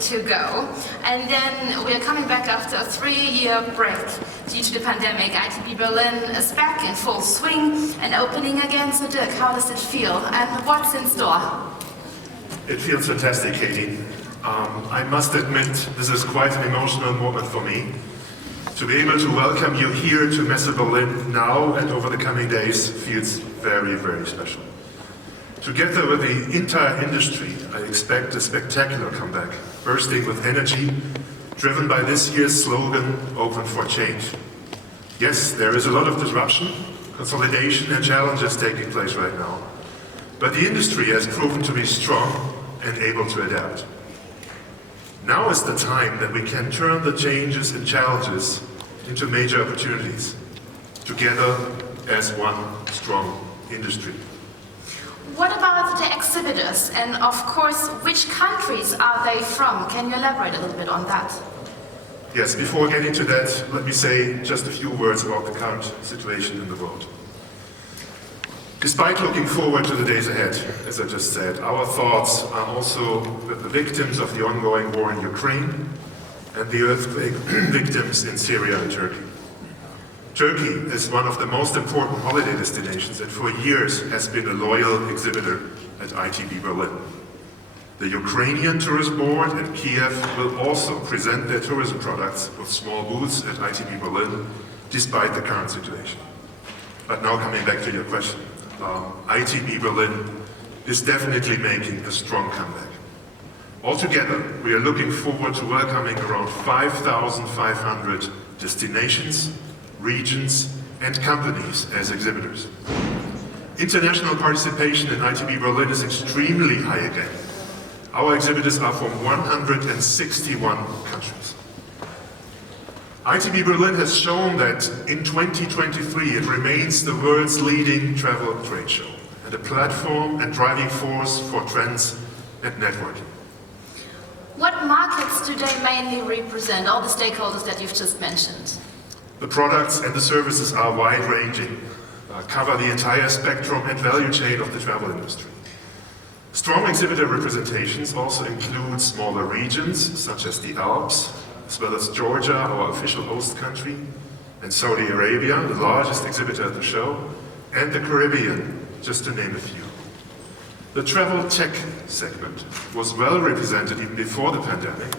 to go. And then we're coming back after a 3-year break due to the pandemic. ITB Berlin is back in full swing and opening again. So Dirk, how does it feel and what's in store? It feels fantastic, Katie. I must admit, this is quite an emotional moment for me. To be able to welcome you here to Messe Berlin now and over the coming days feels very, very special. Together with the entire industry, I expect a spectacular comeback, bursting with energy, driven by this year's slogan, Open for Change. Yes, there is a lot of disruption, consolidation and challenges taking place right now. But the industry has proven to be strong and able to adapt. Now is the time that we can turn the changes and challenges into major opportunities, together as one strong industry. What about the exhibitors? And of course, which countries are they from? Can you elaborate a little bit on that? Yes, before getting to that, let me say just a few words about the current situation in the world. Despite looking forward to the days ahead, as I just said, our thoughts are also with the victims of the ongoing war in Ukraine and the earthquake victims in Syria and Turkey. Turkey is one of the most important holiday destinations and for years has been a loyal exhibitor at ITB Berlin. The Ukrainian Tourist Board and Kiev will also present their tourism products with small booths at ITB Berlin, despite the current situation. But now coming back to your question. ITB Berlin is definitely making a strong comeback. Altogether, we are looking forward to welcoming around 5,500 destinations, regions, and companies as exhibitors. International participation in ITB Berlin is extremely high again. Our exhibitors are from 161 countries. ITB Berlin has shown that in 2023 it remains the world's leading travel trade show and a platform and driving force for trends and networking. What markets do they mainly represent, all the stakeholders that you've just mentioned? The products and the services are wide-ranging, cover the entire spectrum and value chain of the travel industry. Strong exhibitor representations also include smaller regions such as the Alps, as well as Georgia, our official host country, and Saudi Arabia, the largest exhibitor at the show, and the Caribbean, just to name a few. The travel tech segment was well represented even before the pandemic,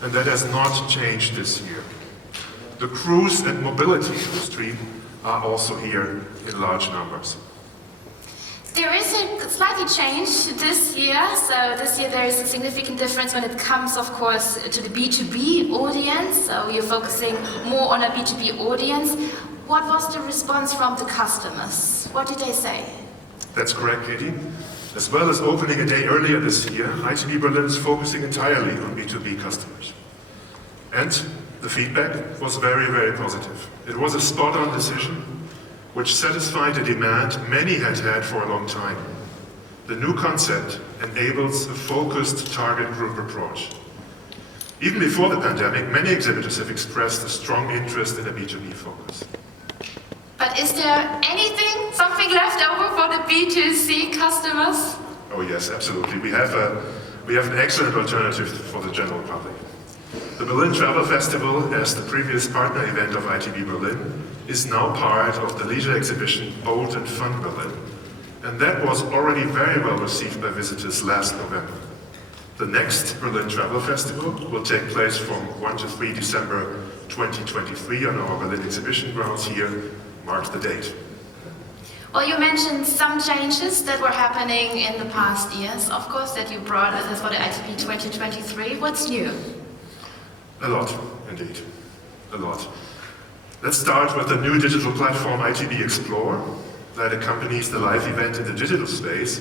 and that has not changed this year. The cruise and mobility industry are also here in large numbers. There is a slightly change this year. So this year there is a significant difference when it comes, of course, to the B2B audience. So you're focusing more on a B2B audience. What was the response from the customers? What did they say? That's correct, Katie. As well as opening a day earlier this year, ITB Berlin is focusing entirely on B2B customers. And the feedback was very, very positive. It was a spot-on decision which satisfied a demand many had had for a long time. The new concept enables a focused target group approach. Even before the pandemic, many exhibitors have expressed a strong interest in a B2B focus. But is there anything, something left over for the B2C customers? Oh yes, absolutely. We have an excellent alternative for the general public. The Berlin Travel Festival, as the previous partner event of ITB Berlin, is now part of the leisure exhibition Bold and Fun Berlin, and that was already very well received by visitors last November. The next Berlin Travel Festival will take place from 1 to 3 December 2023 on our Berlin exhibition grounds here. Mark the date. Well, you mentioned some changes that were happening in the past years, of course, that you brought us for the ITB 2023. What's new? A lot, indeed. A lot. Let's start with the new digital platform ITB Explore that accompanies the live event in the digital space,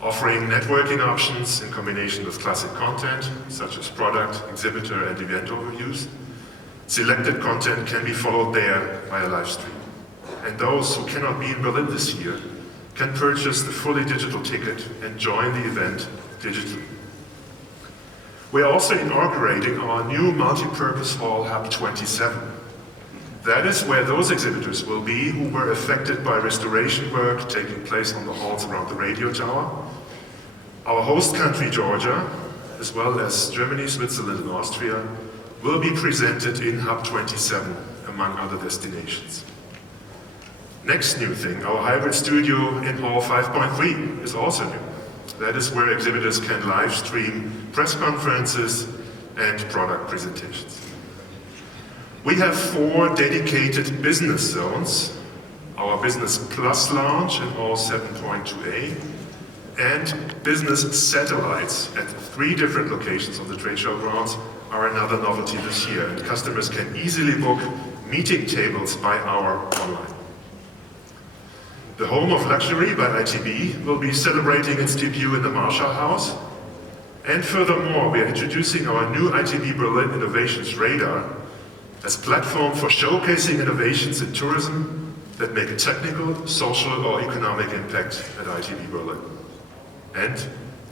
offering networking options in combination with classic content, such as product, exhibitor, and event overviews. Selected content can be followed there via live stream. And those who cannot be in Berlin this year can purchase the fully digital ticket and join the event digitally. We are also inaugurating our new multi-purpose hall Hub 27. That is where those exhibitors will be who were affected by restoration work taking place on the halls around the radio tower. Our host country, Georgia, as well as Germany, Switzerland and Austria, will be presented in Hub 27, among other destinations. Next new thing, our hybrid studio in Hall 5.3 is also new. That is where exhibitors can live stream press conferences and product presentations. We have 4 dedicated business zones, our Business Plus Lounge in Hall 7.2a, and business satellites at 3 different locations on the trade show grounds are another novelty this year, and customers can easily book meeting tables by hour online. The Home of Luxury by ITB will be celebrating its debut in the Marshall House, and furthermore, we are introducing our new ITB Berlin Innovations Radar as a platform for showcasing innovations in tourism that make a technical, social or economic impact at ITB Berlin. And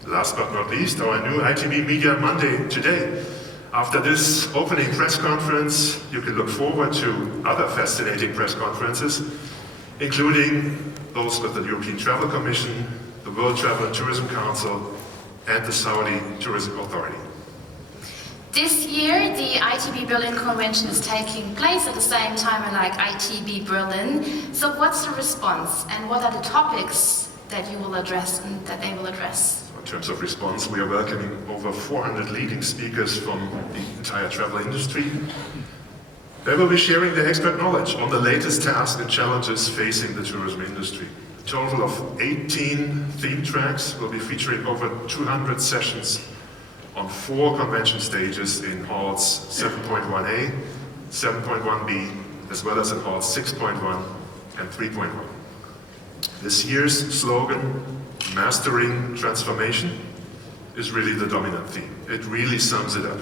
last but not least, our new ITB Media Monday today. After this opening press conference, you can look forward to other fascinating press conferences, including those with the European Travel Commission, the World Travel and Tourism Council, and the Saudi Tourism Authority. This year, the ITB Berlin Convention is taking place at the same time like ITB Berlin. So what's the response and what are the topics that you will address and that they will address? In terms of response, we are welcoming over 400 leading speakers from the entire travel industry. They will be sharing their expert knowledge on the latest tasks and challenges facing the tourism industry. A total of 18 theme tracks will be featuring over 200 sessions on 4 convention stages in halls 7.1a, 7.1b, as well as in halls 6.1 and 3.1. This year's slogan, Mastering Transformation, is really the dominant theme. It really sums it up.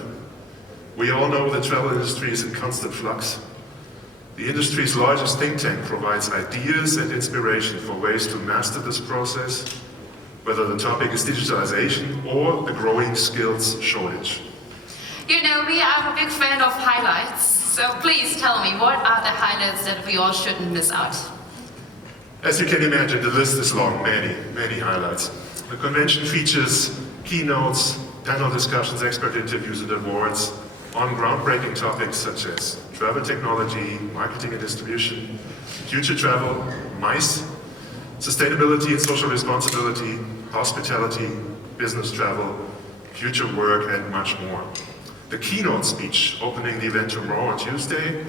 We all know the travel industry is in constant flux. The industry's largest think tank provides ideas and inspiration for ways to master this process, whether the topic is digitalization or the growing skills shortage. You know, we are a big fan of highlights, so please tell me, what are the highlights that we all shouldn't miss out? As you can imagine, the list is long, many highlights. The convention features keynotes, panel discussions, expert interviews and awards on groundbreaking topics such as travel technology, marketing and distribution, future travel, MICE, sustainability and social responsibility, hospitality, business travel, future work, and much more. The keynote speech opening the event tomorrow on Tuesday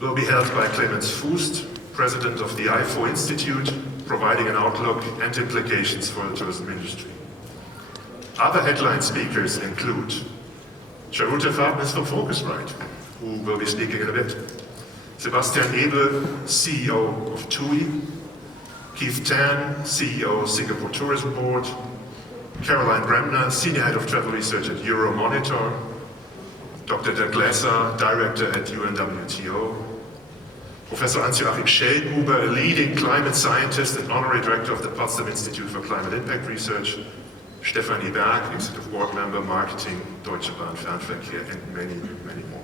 will be held by Clemens Fuest, President of the IFO Institute, providing an outlook and implications for the tourism industry. Other headline speakers include Charute Fartnes from Focusrite, who will be speaking in a bit, Sebastian Ebel, CEO of TUI, Keith Tan, CEO of Singapore Tourism Board, Caroline Bremner, Senior Head of Travel Research at Euromonitor, Dr. Dirk, Director at UNWTO, Professor Hans-Joachim Schellgruber, a leading climate scientist and Honorary Director of the Potsdam Institute for Climate Impact Research, Stefanie Berg, Executive Board Member, Marketing, Deutsche Bahn Fernverkehr, and many more.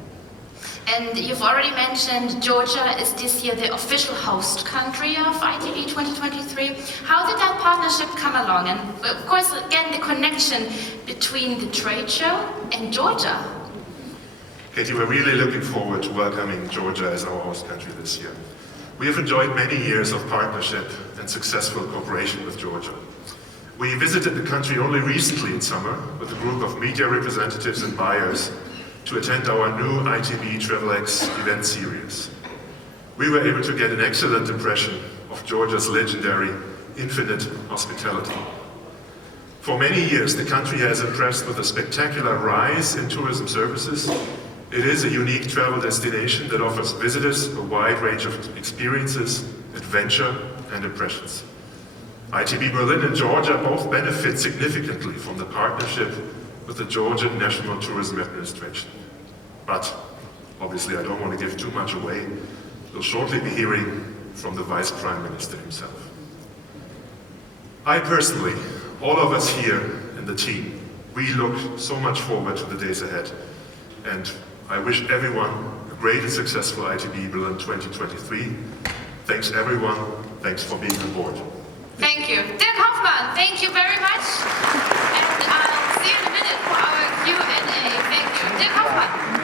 And you've already mentioned Georgia is this year the official host country of ITB 2023. How did that partnership come along? And of course, again, the connection between the trade show and Georgia. Katie, we're really looking forward to welcoming Georgia as our host country this year. We have enjoyed many years of partnership and successful cooperation with Georgia. We visited the country only recently in summer with a group of media representatives and buyers to attend our new ITB TravelX event series. We were able to get an excellent impression of Georgia's legendary infinite hospitality. For many years, the country has impressed with a spectacular rise in tourism services. It is a unique travel destination that offers visitors a wide range of experiences, adventure, and impressions. ITB Berlin and Georgia both benefit significantly from the partnership with the Georgian National Tourism Administration. But obviously I don't want to give too much away. We'll shortly be hearing from the Vice Prime Minister himself. I personally, all of us here in the team, we look so much forward to the days ahead. And I wish everyone a great and successful ITB Berlin 2023. Thanks everyone, thanks for being on board. Thank you. Dirk Hoffmann, thank you very much. And see you in a minute for our Q&A. Thank you. Dirk Hoffmann.